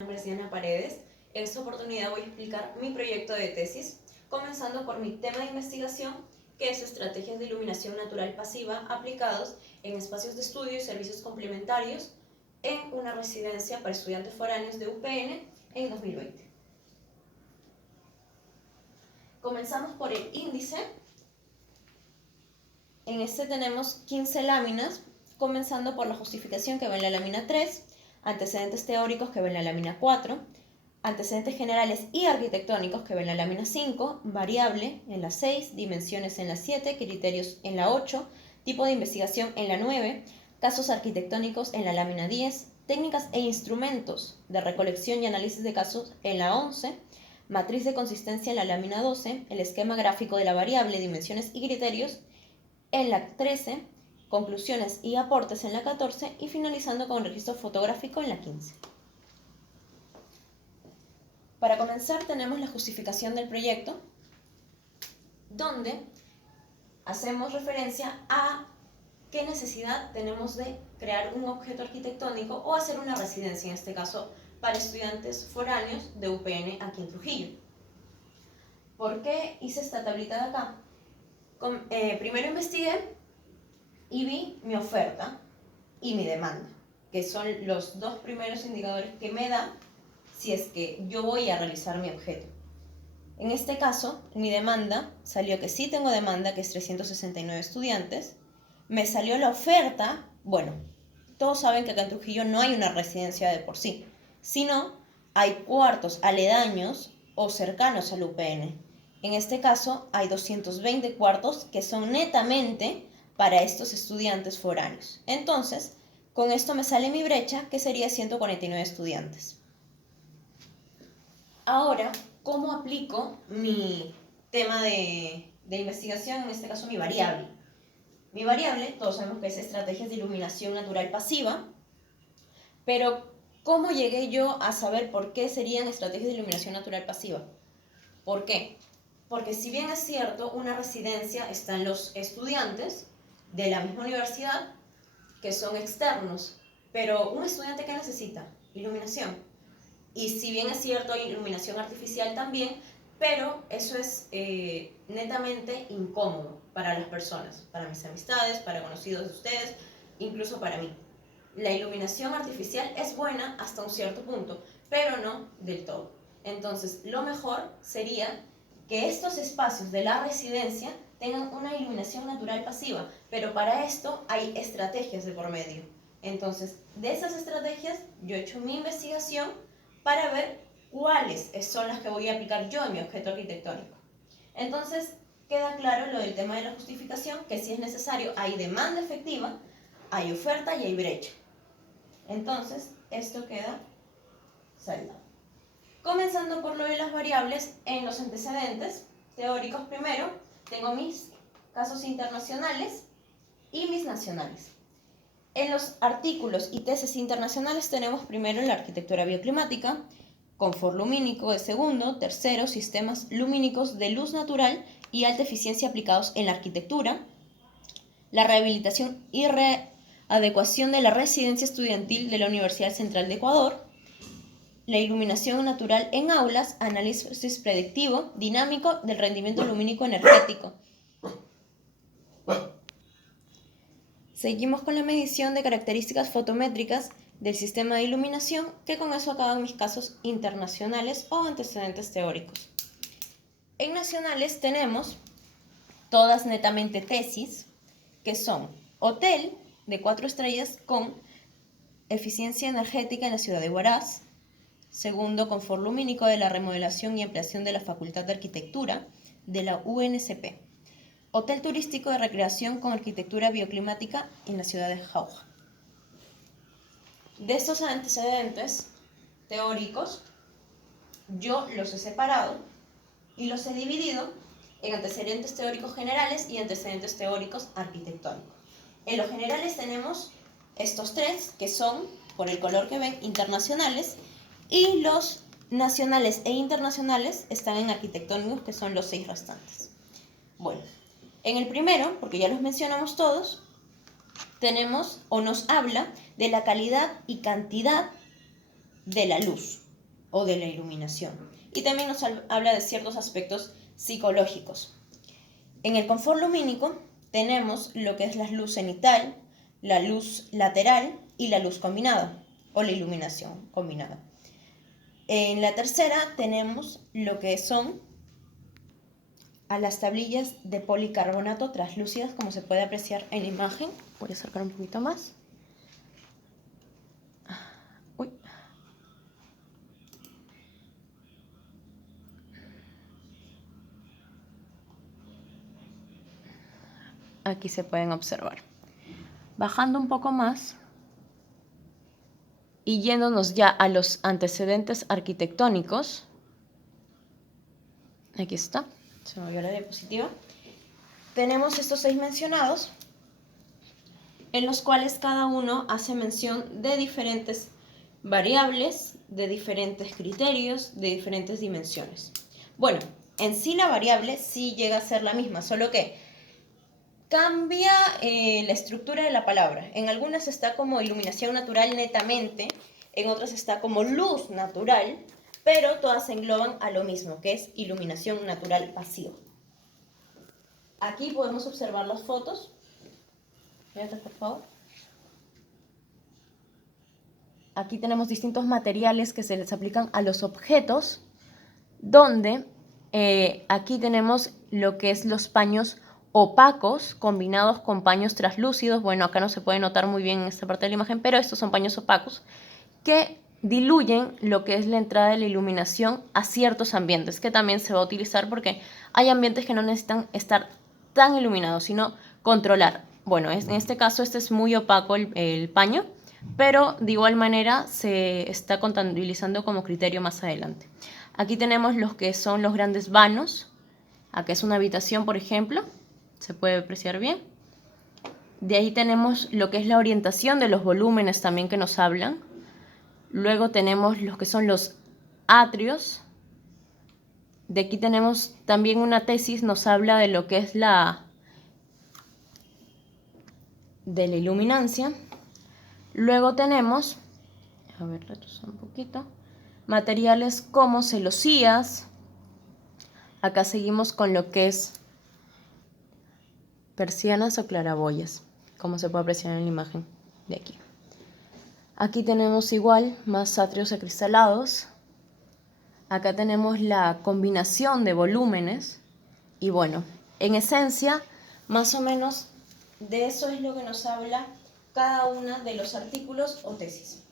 Mi nombre es Diana Paredes. En esta oportunidad voy a explicar mi proyecto de tesis, comenzando por mi tema de investigación, que es estrategias de iluminación natural pasiva aplicados en espacios de estudio y servicios complementarios en una residencia para estudiantes foráneos de UPN en 2020. Comenzamos por el índice. En este tenemos 15 láminas, comenzando por la justificación que va en la lámina 3, antecedentes teóricos que va en la lámina 4, antecedentes generales y arquitectónicos que va en la lámina 5, variable en la 6, dimensiones en la 7, criterios en la 8, tipo de investigación en la 9, casos arquitectónicos en la lámina 10, técnicas e instrumentos de recolección y análisis de casos en la 11, matriz de consistencia en la lámina 12, el esquema gráfico de la variable, dimensiones y criterios en la 13, conclusiones y aportes en la 14 y finalizando con el registro fotográfico en la 15. Para comenzar tenemos la justificación del proyecto, donde hacemos referencia a qué necesidad tenemos de crear un objeto arquitectónico o hacer una residencia, en este caso para estudiantes foráneos de UPN aquí en Trujillo. ¿Por qué hice esta tablita de acá? Primero investigué y vi mi oferta y mi demanda, que son los dos primeros indicadores que me da si es que yo voy a realizar mi objeto. En este caso, mi demanda salió que sí tengo demanda, que es 369 estudiantes. Me salió la oferta, bueno, todos saben que acá en Trujillo no hay una residencia de por sí, sino hay cuartos aledaños o cercanos al UPN. En este caso, hay 220 cuartos que son netamente para estos estudiantes foráneos. Entonces, con esto me sale mi brecha, que sería 149 estudiantes. Ahora, ¿cómo aplico mi tema de investigación? En este caso, mi variable. Mi variable, todos sabemos que es estrategias de iluminación natural pasiva, pero ¿cómo llegué yo a saber por qué serían estrategias de iluminación natural pasiva? ¿Por qué? Porque si bien es cierto, una residencia están los estudiantes de la misma universidad que son externos, pero un estudiante ¿qué necesita? Iluminación. Y si bien es cierto, hay iluminación artificial también, pero eso es netamente incómodo para las personas, para mis amistades, para conocidos de ustedes, incluso para mí. La iluminación artificial es buena hasta un cierto punto, pero no del todo. Entonces, lo mejor sería que estos espacios de la residencia tengan una iluminación natural pasiva, pero para esto hay estrategias de por medio. Entonces, de esas estrategias, yo he hecho mi investigación para ver cuáles son las que voy a aplicar yo en mi objeto arquitectónico. Entonces, queda claro lo del tema de la justificación, que si es necesario, hay demanda efectiva, hay oferta y hay brecha. Entonces, esto queda saldado. Comenzando por lo de las variables, en los antecedentes teóricos primero, tengo mis casos internacionales y mis nacionales. En los artículos y tesis internacionales tenemos primero la arquitectura bioclimática, confort lumínico de segundo, tercero, sistemas lumínicos de luz natural y alta eficiencia aplicados en la arquitectura, la rehabilitación y readecuación de la residencia estudiantil de la Universidad Central de Ecuador, la iluminación natural en aulas, análisis predictivo, dinámico del rendimiento lumínico energético. Seguimos con la medición de características fotométricas del sistema de iluminación, que con eso acaban mis casos internacionales o antecedentes teóricos. En nacionales tenemos todas netamente tesis, que son hotel de 4 estrellas con eficiencia energética en la ciudad de Huaraz, segundo, confort lumínico de la remodelación y ampliación de la Facultad de Arquitectura de la UNCP. Hotel turístico de recreación con arquitectura bioclimática en la ciudad de Jauja. De estos antecedentes teóricos, yo los he separado y los he dividido en antecedentes teóricos generales y antecedentes teóricos arquitectónicos. En los generales tenemos estos tres, que son, por el color que ven, internacionales, y los nacionales e internacionales están en arquitectónicos, que son los 6 restantes. Bueno, en el primero, porque ya los mencionamos todos, tenemos o nos habla de la calidad y cantidad de la luz. o de la iluminación. Y también nos habla de ciertos aspectos psicológicos. En el confort lumínico tenemos lo que es la luz cenital, la luz lateral y la luz combinada, o la iluminación combinada. En la tercera tenemos lo que son a las tablillas de policarbonato translúcidas, como se puede apreciar en la imagen. Voy a acercar un poquito más. Uy. Aquí se pueden observar. Bajando un poco más y yéndonos ya a los antecedentes arquitectónicos. Aquí está, se movió la diapositiva. Tenemos estos 6 mencionados, en los cuales cada uno hace mención de diferentes variables, de diferentes criterios, de diferentes dimensiones. Bueno, en sí la variable sí llega a ser la misma, solo que cambia la estructura de la palabra. En algunas está como iluminación natural netamente, en otras está como luz natural, pero todas se engloban a lo mismo, que es iluminación natural pasiva. Aquí podemos observar las fotos. Fíjate, por favor. Aquí tenemos distintos materiales que se les aplican a los objetos, donde aquí tenemos lo que es los paños opacos combinados con paños translúcidos. Bueno, acá no se puede notar muy bien en esta parte de la imagen, pero estos son paños opacos que diluyen lo que es la entrada de la iluminación a ciertos ambientes, que también se va a utilizar porque hay ambientes que no necesitan estar tan iluminados, sino controlar. Bueno, en este caso este es muy opaco el paño, pero de igual manera se está contabilizando como criterio más adelante. Aquí tenemos los que son los grandes vanos. Acá es una habitación, por ejemplo, se puede apreciar bien. De ahí tenemos lo que es la orientación de los volúmenes también que nos hablan. Luego tenemos los que son los atrios. De aquí tenemos también una tesis, nos habla de lo que es de la iluminancia. Luego tenemos, a ver, retroceder un poquito, materiales como celosías. Acá seguimos con lo que es persianas o claraboyas, como se puede apreciar en la imagen de aquí. Aquí tenemos igual más atrios acristalados. Acá tenemos la combinación de volúmenes. Y bueno, en esencia, más o menos de eso es lo que nos habla cada uno de los artículos o tesis.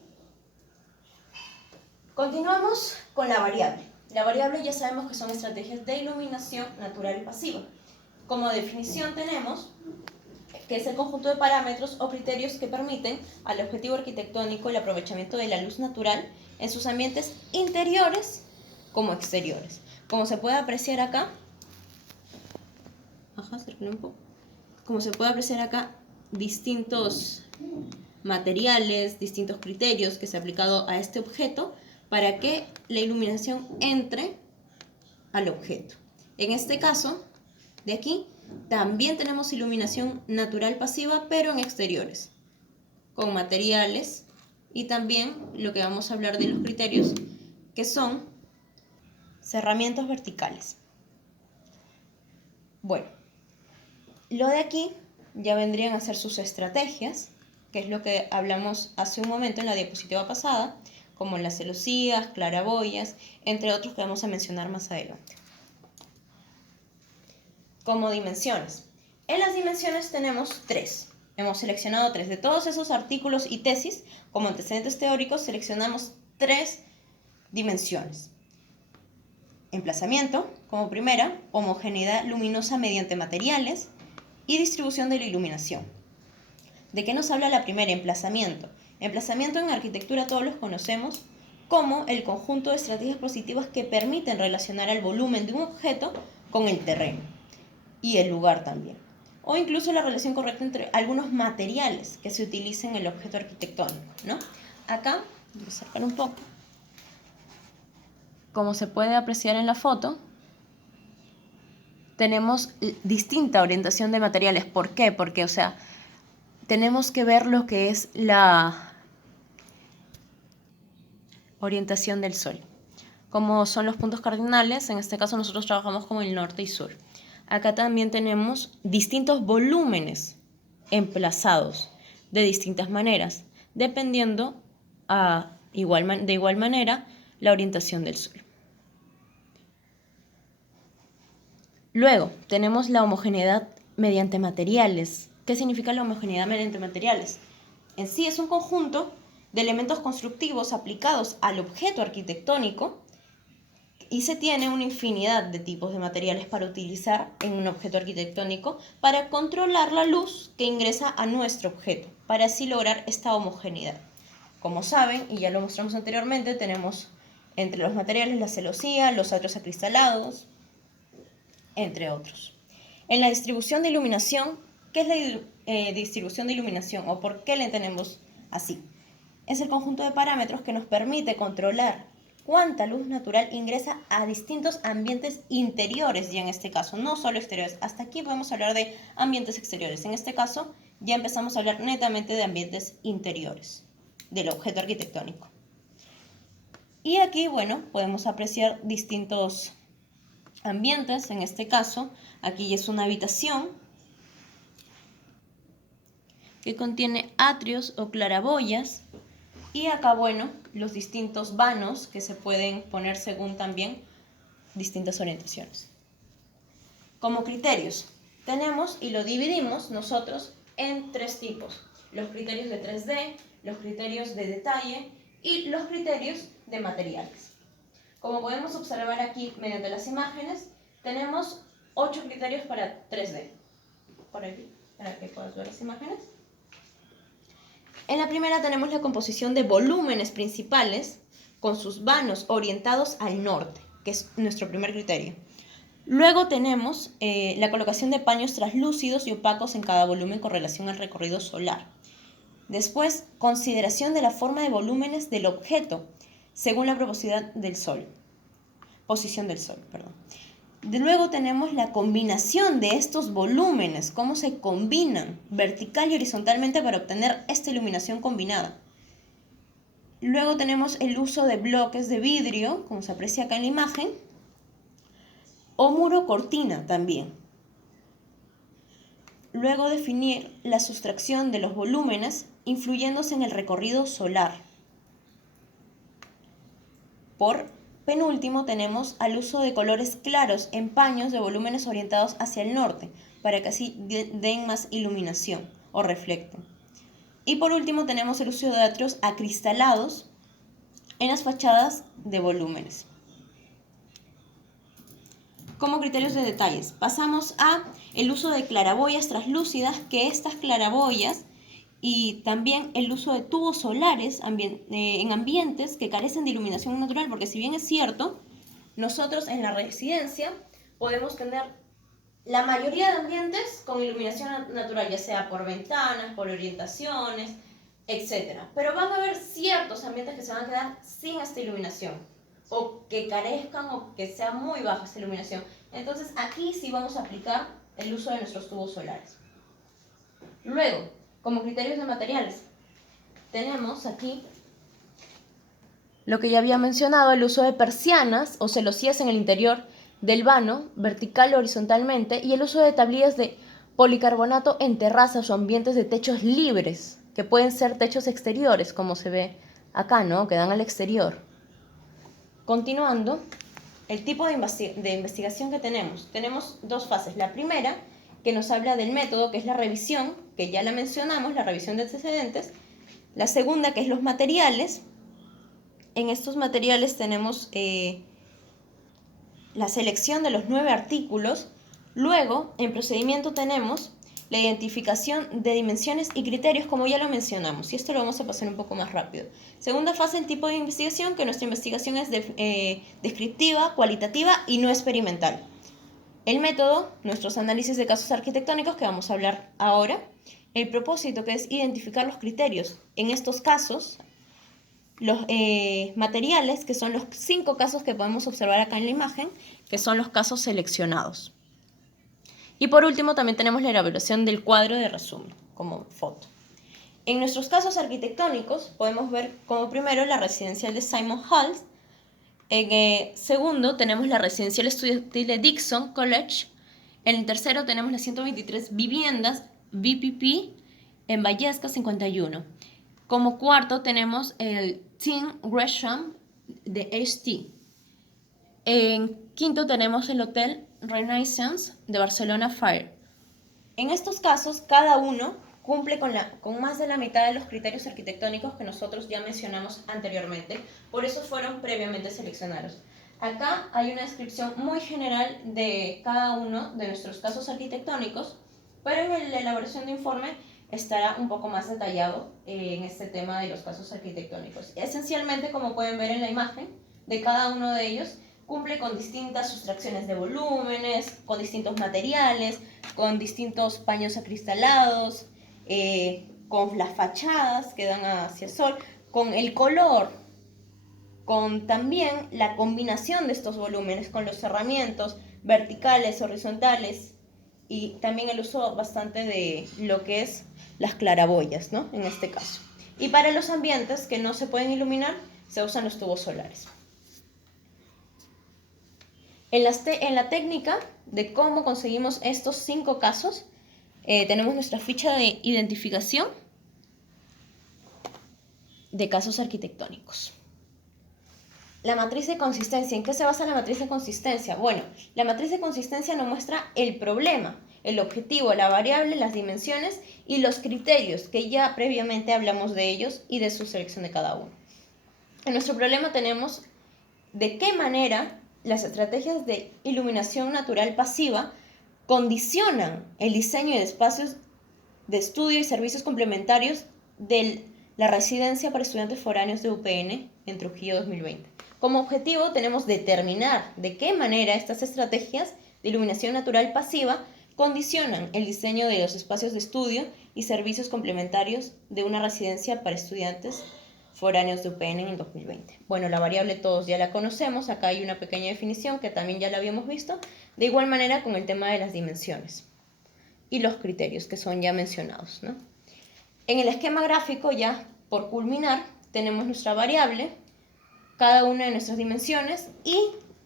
Continuamos con la variable. La variable ya sabemos que son estrategias de iluminación natural pasiva. Como definición tenemos que es el conjunto de parámetros o criterios que permiten al objetivo arquitectónico el aprovechamiento de la luz natural en sus ambientes interiores como exteriores. Como se puede apreciar acá, como se puede apreciar acá, distintos materiales, distintos criterios que se han aplicado a este objeto para que la iluminación entre al objeto. En este caso, de aquí, también tenemos iluminación natural pasiva, pero en exteriores, con materiales y también lo que vamos a hablar de los criterios, que son cerramientos verticales. Bueno, lo de aquí ya vendrían a ser sus estrategias, que es lo que hablamos hace un momento en la diapositiva pasada, como las celosías, claraboyas, entre otros que vamos a mencionar más adelante. Como dimensiones. En las dimensiones tenemos 3. Hemos seleccionado 3. De todos esos artículos y tesis, como antecedentes teóricos, seleccionamos 3 dimensiones. Emplazamiento, como primera, homogeneidad luminosa mediante materiales y distribución de la iluminación. ¿De qué nos habla la primera? Emplazamiento. Emplazamiento en arquitectura todos los conocemos como el conjunto de estrategias positivas que permiten relacionar al volumen de un objeto con el terreno y el lugar también, o incluso la relación correcta entre algunos materiales que se utilicen en el objeto arquitectónico, ¿no? Acá, voy a acercar un poco, como se puede apreciar en la foto, tenemos distinta orientación de materiales. ¿Por qué? Porque, o sea, tenemos que ver lo que es la orientación del sol. como son los puntos cardinales. En este caso nosotros trabajamos como el norte y sur. Acá también tenemos distintos volúmenes emplazados de distintas maneras, dependiendo de igual manera la orientación del sol. Luego tenemos la homogeneidad mediante materiales. ¿Qué significa la homogeneidad mediante materiales? En sí es un conjunto de elementos constructivos aplicados al objeto arquitectónico y se tiene una infinidad de tipos de materiales para utilizar en un objeto arquitectónico para controlar la luz que ingresa a nuestro objeto, para así lograr esta homogeneidad. Como saben, y ya lo mostramos anteriormente, tenemos entre los materiales la celosía, los atrios acristalados, entre otros. En la distribución de iluminación, ¿qué es la distribución de iluminación o por qué la entendemos así? Es el conjunto de parámetros que nos permite controlar cuánta luz natural ingresa a distintos ambientes interiores, y en este caso, no solo exteriores. Hasta aquí podemos hablar de ambientes exteriores. En este caso, ya empezamos a hablar netamente de ambientes interiores del objeto arquitectónico. Y aquí, bueno, podemos apreciar distintos ambientes. En este caso, aquí es una habitación que contiene atrios o claraboyas, y acá, bueno, los distintos vanos que se pueden poner según también distintas orientaciones. Como criterios, tenemos y lo dividimos nosotros en tres tipos: los criterios de 3D, los criterios de detalle y los criterios de materiales. Como podemos observar aquí mediante las imágenes, tenemos 8 criterios para 3D. Por aquí, para que puedas ver las imágenes. En la primera tenemos la composición de volúmenes principales con sus vanos orientados al norte, que es nuestro primer criterio. Luego tenemos la colocación de paños translúcidos y opacos en cada volumen con relación al recorrido solar. Después, consideración de la forma de volúmenes del objeto según la posición del sol. Luego tenemos la combinación de estos volúmenes, cómo se combinan vertical y horizontalmente para obtener esta iluminación combinada. Luego tenemos el uso de bloques de vidrio, como se aprecia acá en la imagen, o muro cortina también. Luego definir la sustracción de los volúmenes influyéndose en el recorrido solar. Por penúltimo tenemos al uso de colores claros en paños de volúmenes orientados hacia el norte, para que así den más iluminación o reflecten. Y por último tenemos el uso de atrios acristalados en las fachadas de volúmenes. Como criterios de detalles, pasamos a el uso de claraboyas translúcidas, que estas claraboyas, y también el uso de tubos solares en ambientes que carecen de iluminación natural, porque si bien es cierto, nosotros en la residencia podemos tener la mayoría de ambientes con iluminación natural, ya sea por ventanas, por orientaciones, etc. Pero van a haber ciertos ambientes que se van a quedar sin esta iluminación, o que carezcan o que sea muy baja esta iluminación. Entonces aquí sí vamos a aplicar el uso de nuestros tubos solares. Luego, como criterios de materiales, tenemos aquí lo que ya había mencionado, el uso de persianas o celosías en el interior del vano, vertical o horizontalmente, y el uso de tablillas de policarbonato en terrazas o ambientes de techos libres, que pueden ser techos exteriores, como se ve acá, ¿no?, que dan al exterior. Continuando, el tipo de investigación que tenemos dos fases. La primera, que nos habla del método, que es la revisión, que ya la mencionamos, la revisión de antecedentes. La segunda, que es los materiales. En estos materiales tenemos la selección de los 9 artículos. Luego, en procedimiento tenemos la identificación de dimensiones y criterios, como ya lo mencionamos, y esto lo vamos a pasar un poco más rápido. Segunda fase, el tipo de investigación, que nuestra investigación es descriptiva, cualitativa y no experimental. El método, nuestros análisis de casos arquitectónicos, que vamos a hablar ahora. El propósito, que es identificar los criterios. En estos casos, los materiales, que son los 5 casos que podemos observar acá en la imagen, que son los casos seleccionados. Y por último también tenemos la elaboración del cuadro de resumen, como foto. En nuestros casos arquitectónicos podemos ver como primero la residencial de Simon Hall, En el segundo tenemos la residencial estudiantil de Dixon College. En el tercero tenemos las 123 viviendas VPP en Vallesca 51. Como cuarto tenemos el Tim Gresham de HT. En quinto tenemos el Hotel Renaissance de Barcelona Fire. En estos casos, cada uno cumple con más de la mitad de los criterios arquitectónicos que nosotros ya mencionamos anteriormente, por eso fueron previamente seleccionados. Acá hay una descripción muy general de cada uno de nuestros casos arquitectónicos, pero en la elaboración de informe estará un poco más detallado en este tema de los casos arquitectónicos. Esencialmente, como pueden ver en la imagen, de cada uno de ellos cumple con distintas sustracciones de volúmenes, con distintos materiales, con distintos paños acristalados, con las fachadas que dan hacia el sol, con el color, con también la combinación de estos volúmenes, con los cerramientos verticales, horizontales y también el uso bastante de lo que es las claraboyas, ¿no? En este caso. Y para los ambientes que no se pueden iluminar, se usan los tubos solares. En la técnica de cómo conseguimos estos 5 casos, tenemos nuestra ficha de identificación de casos arquitectónicos. La matriz de consistencia. ¿En qué se basa la matriz de consistencia? Bueno, la matriz de consistencia nos muestra el problema, el objetivo, la variable, las dimensiones y los criterios, que ya previamente hablamos de ellos y de su selección de cada uno. En nuestro problema tenemos de qué manera las estrategias de iluminación natural pasiva condicionan el diseño de espacios de estudio y servicios complementarios de la residencia para estudiantes foráneos de UPN en Trujillo 2020. Como objetivo tenemos determinar de qué manera estas estrategias de iluminación natural pasiva condicionan el diseño de los espacios de estudio y servicios complementarios de una residencia para estudiantes foráneos de UPN en el 2020. Bueno, la variable todos ya la conocemos, acá hay una pequeña definición que también ya la habíamos visto, de igual manera con el tema de las dimensiones y los criterios que son ya mencionados, ¿no? En el esquema gráfico, ya por culminar, tenemos nuestra variable, cada una de nuestras dimensiones, y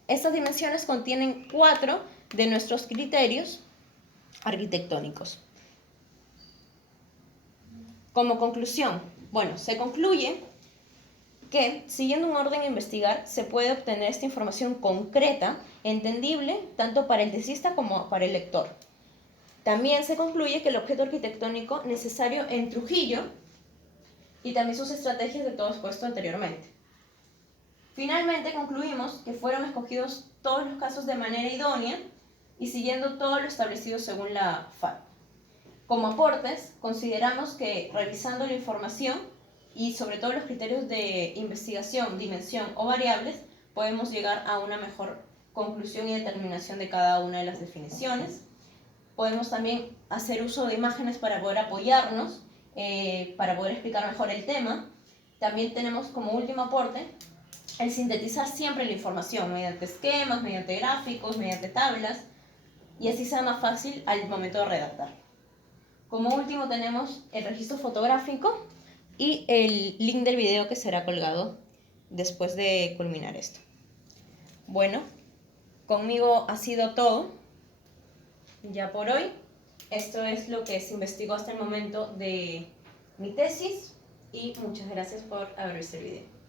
estas dimensiones contienen 4 de nuestros criterios arquitectónicos. Como conclusión, bueno, se concluye que, siguiendo un orden a investigar, se puede obtener esta información concreta, entendible, tanto para el tesista como para el lector. También se concluye que el objeto arquitectónico necesario en Trujillo y también sus estrategias de todo expuesto anteriormente. Finalmente concluimos que fueron escogidos todos los casos de manera idónea y siguiendo todo lo establecido según la FAR. Como aportes, consideramos que revisando la información y sobre todo los criterios de investigación, dimensión o variables, podemos llegar a una mejor conclusión y determinación de cada una de las definiciones. Podemos también hacer uso de imágenes para poder apoyarnos, para poder explicar mejor el tema. También tenemos como último aporte el sintetizar siempre la información mediante esquemas, mediante gráficos, mediante tablas, y así sea más fácil al momento de redactar. Como último tenemos el registro fotográfico y el link del video que será colgado después de culminar esto. Bueno, conmigo ha sido todo ya por hoy. Esto es lo que se investigó hasta el momento de mi tesis y muchas gracias por haber visto el video.